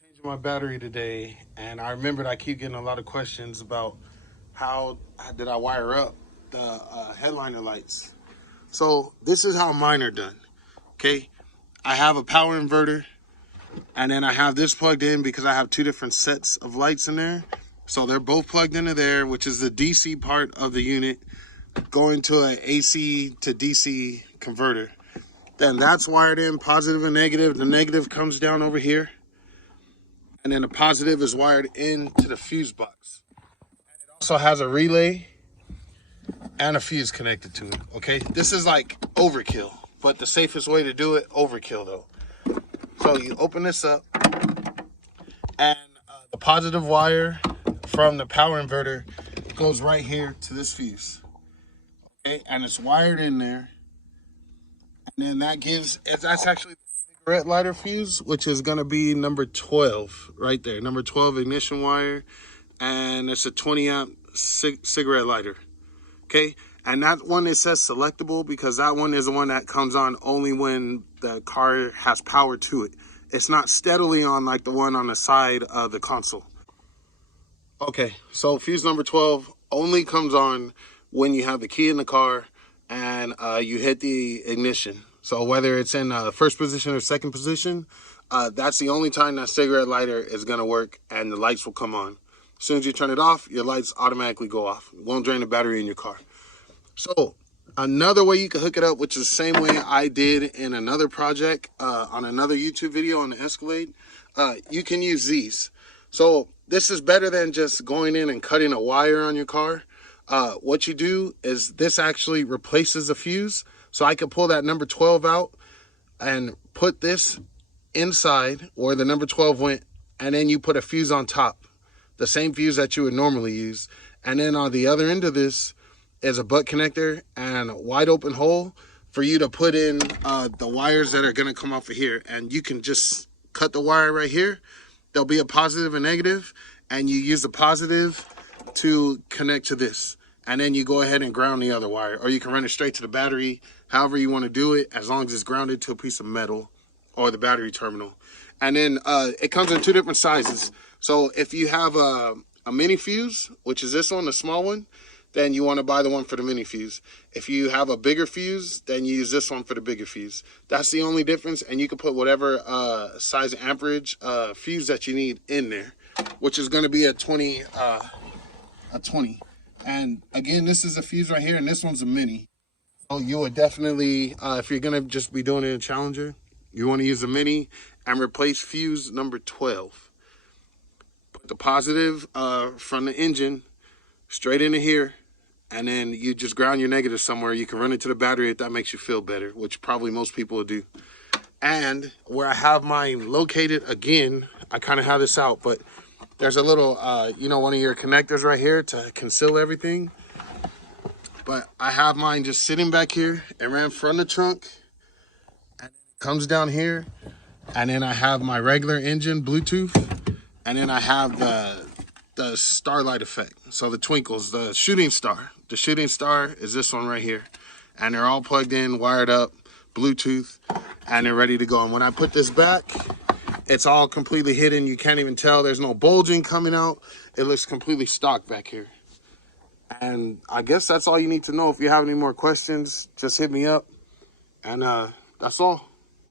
Changing my battery today, and I remembered I keep getting a lot of questions about how did I wire up the headliner lights. So this is how mine are done. Okay, I have a power inverter, and then I have this plugged in because I have two different sets of lights in there. So they're both plugged into there, which is the DC part of the unit, going to an AC to DC converter. Then that's wired in, positive and negative. The negative comes down over here, and then the positive is wired into the fuse box. It also has a relay and a fuse connected to it. Okay, this is like overkill, but the safest way to do it, overkill though. So you open this up, and the positive wire from the power inverter goes right here to this fuse. Okay, and it's wired in there. And then that's actually the cigarette lighter fuse, which is going to be number 12 right there. Number 12 ignition wire. And it's a 20 amp cigarette lighter. Okay. And that one, it says selectable because that one is the one that comes on only when the car has power to it. It's not steadily on like the one on the side of the console. Okay. So fuse number 12 only comes on when you have the key in the car and you hit the ignition. So whether it's in first position or second position, that's the only time that cigarette lighter is going to work and the lights will come on. As soon as you turn it off, your lights automatically go off. It won't drain the battery in your car. So another way you can hook it up, which is the same way I did in another project on another YouTube video on the Escalade, you can use these. So this is better than just going in and cutting a wire on your car. What you do is this actually replaces a fuse. So I could pull that number 12 out and put this inside where the number 12 went, and then you put a fuse on top, the same fuse that you would normally use. And then on the other end of this is a butt connector and a wide open hole for you to put in the wires that are going to come off of here. And you can just cut the wire right here. There'll be a positive and negative, and you use the positive to connect to this. And then you go ahead and ground the other wire, or you can run it straight to the battery, however you want to do it, as long as it's grounded to a piece of metal or the battery terminal. And then it comes in two different sizes. So if you have a mini fuse, which is this one, the small one, then you want to buy the one for the mini fuse. If you have a bigger fuse, then you use this one for the bigger fuse. That's the only difference, and you can put whatever size amperage fuse that you need in there, which is going to be a 20. And again, this is a fuse right here, and this one's a mini. So you would definitely, if you're gonna just be doing it in Challenger, you want to use a mini and replace fuse number 12. Put the positive from the engine straight into here, and then you just ground your negative somewhere. You can run it to the battery if that makes you feel better, which probably most people will do. And where I have mine located, again, I kind of have this out, but there's a little, one of your connectors right here to conceal everything. But I have mine just sitting back here. It ran from the trunk, and it comes down here. And then I have my regular engine, Bluetooth. And then I have the Starlight effect. So the twinkles, the shooting star. The shooting star is this one right here. And they're all plugged in, wired up, Bluetooth, and they're ready to go. And when I put this back, it's all completely hidden. You can't even tell. There's no bulging coming out. It looks completely stock back here. And I guess that's all you need to know. If you have any more questions, just hit me up. And that's all.